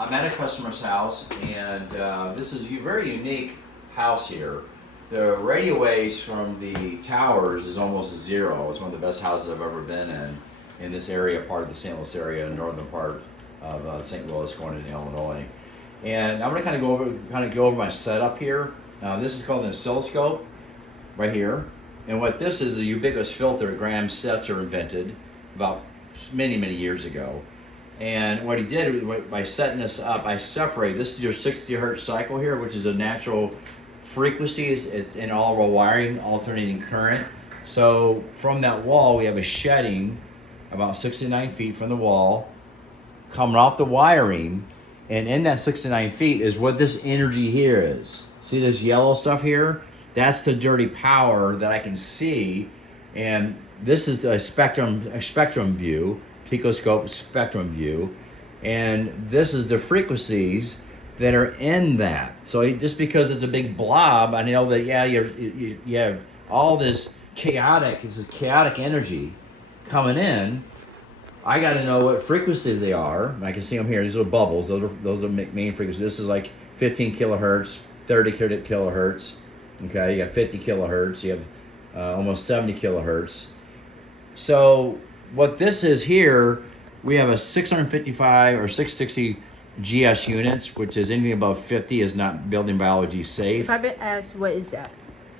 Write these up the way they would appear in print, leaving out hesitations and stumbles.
I'm at a customer's house, and this is a very unique house here. The radio waves from the towers is almost zero. It's one of the best houses I've ever been in this area, part of the St. Louis area, northern part of St. Louis, going into Illinois. And I'm going to kind of go over my setup here. This is called an oscilloscope, right here. And what this is a ubiquitous filter Graham Setzer invented about many years ago. And what he did by setting this up, I separate. This is your 60 hertz cycle here, which is a natural frequency. It's in all of our wiring, alternating current. So from that wall, we have a shedding about 69 feet from the wall, coming off the wiring. And in that 69 feet is what this energy here is. See this yellow stuff here? That's the dirty power that I can see. And this is a spectrum view, picoscope spectrum view. And this is the frequencies that are in that. So just because it's a big blob, I know that, yeah, you have all this chaotic energy coming in. I got to know what frequencies they are. I can see them here. These are bubbles. Those are main frequencies. This is like 15 kilohertz, 30 kilohertz. Okay, you got 50 kilohertz. You have almost 70 kilohertz. So what this is here, we have a 655 or 660 GS units, which is anything above 50 is not building biology safe. If I've been asked, what is that?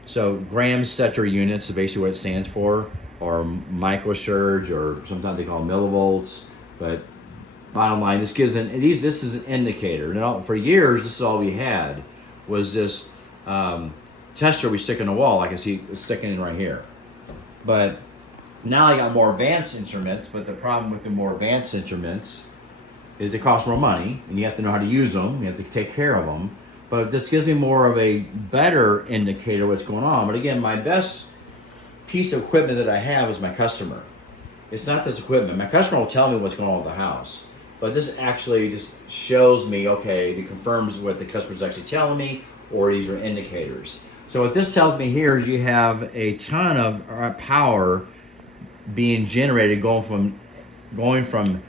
So Graham Setzer units is basically what it stands for, or microsurge, or sometimes they call them millivolts. But bottom line, this is an indicator. Now, for years, this is all we had was this tester we stick in the wall. I can see it's sticking in right here. But now I got more advanced instruments. But the problem with the more advanced instruments is they cost more money, and you have to know how to use them. You have to take care of them. But this gives me more of a better indicator of what's going on. But again, my best piece of equipment that I have is my customer. It's not this equipment. My customer will tell me what's going on with the house. But this actually just shows me, okay, it confirms what the customer's actually telling me, or these are indicators. So what this tells me here is you have a ton of power being generated going from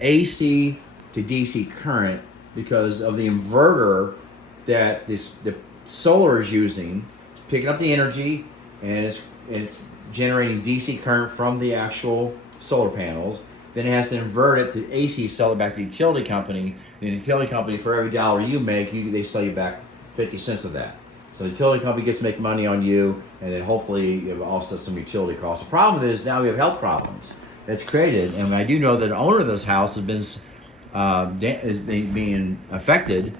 AC to DC current because of the inverter that the solar is using. It's picking up the energy, and it's generating DC current from the actual solar panels. Then it has to invert it to AC, sell it back to the utility company. And the utility company, for every dollar you make, they sell you back 50 cents of that. So the utility company gets to make money on you, and then hopefully it offsets some utility costs. The problem is now we have health problems that's created, and I do know that the owner of this house has been being affected.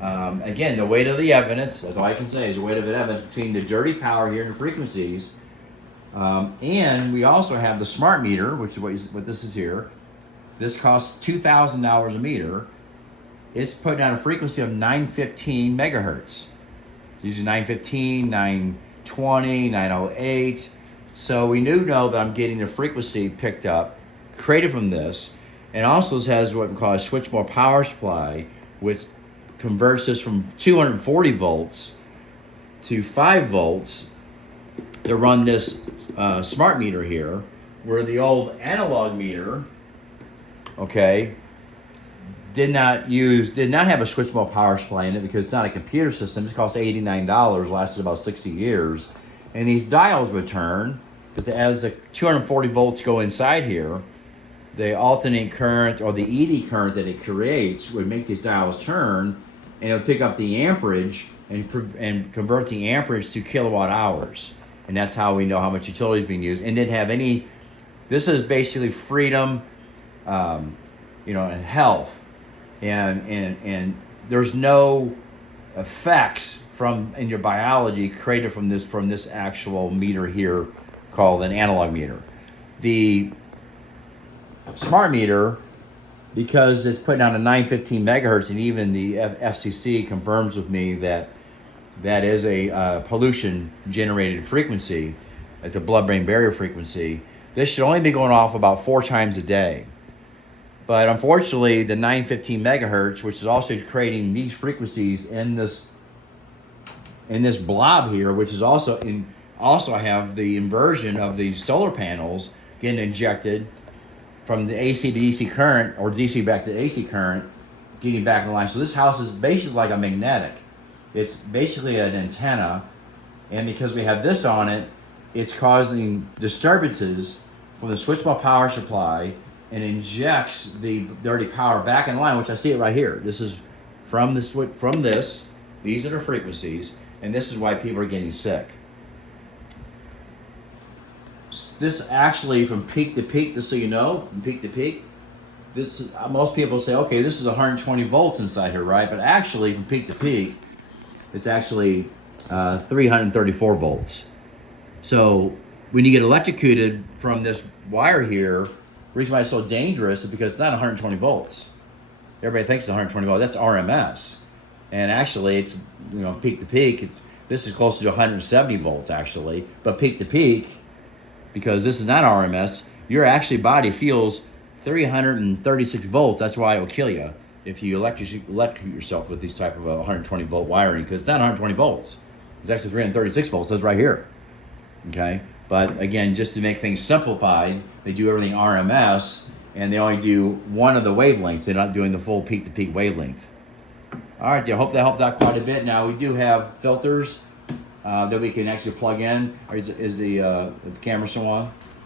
Again, the weight of the evidence, that's all I can say, is the weight of the evidence between the dirty power here and the frequencies. And we also have the smart meter, which is what this is here. This costs $2,000 a meter. It's put down a frequency of 915 megahertz. These are 915, 920, 908. So we do know that I'm getting the frequency picked up, created from this. And also this has what we call a switch mode power supply, which converts this from 240 volts to 5 volts to run this smart meter here, where the old analog meter, okay, did not have a switch mode power supply in it because it's not a computer system. It cost $89, lasted about 60 years. And these dials would turn, because as the 240 volts go inside here, the alternating current or the ED current that it creates would make these dials turn, and it would pick up the amperage and convert the amperage to kilowatt hours. And that's how we know how much utility is being used. And didn't have any, this is basically freedom, and health. And there's no effects in your biology created from this actual meter here called an analog meter. The smart meter, because it's putting out a 915 megahertz, and even the FCC confirms with me that is a pollution generated frequency at the blood-brain barrier frequency. This should only be going off about 4 times a day. But unfortunately, the 915 megahertz, which is also creating these frequencies in this blob here, which is also I have the inversion of the solar panels getting injected from the AC to DC current, or DC back to AC current, getting back in line. So this house is basically like a magnetic. It's basically an antenna, and because we have this on it, it's causing disturbances from the switchable power supply and injects the dirty power back in line, which I see it right here. This is from the switch, from this. These are the frequencies, and this is why people are getting sick. This actually, from peak to peak, just so you know, from peak to peak, this is, most people say, okay, this is 120 volts inside here, right? But actually, from peak to peak, it's actually 334 volts. So when you get electrocuted from this wire here, the reason why it's so dangerous is because it's not 120 volts. Everybody thinks it's 120 volts. That's RMS. And actually, it's, you know, peak to peak, this is closer to 170 volts actually. But peak to peak, because this is not RMS, your actually body feels 336 volts. That's why it will kill you if you electrocute yourself with these type of 120 volt wiring, because it's not 120 volts. It's actually 336 volts. That's right here. Okay, but again, just to make things simplified, they do everything RMS, and they only do one of the wavelengths. They're not doing the full peak to peak wavelength. All right, I hope that helped out quite a bit. Now we do have filters that we can actually plug in. Is the camera still on?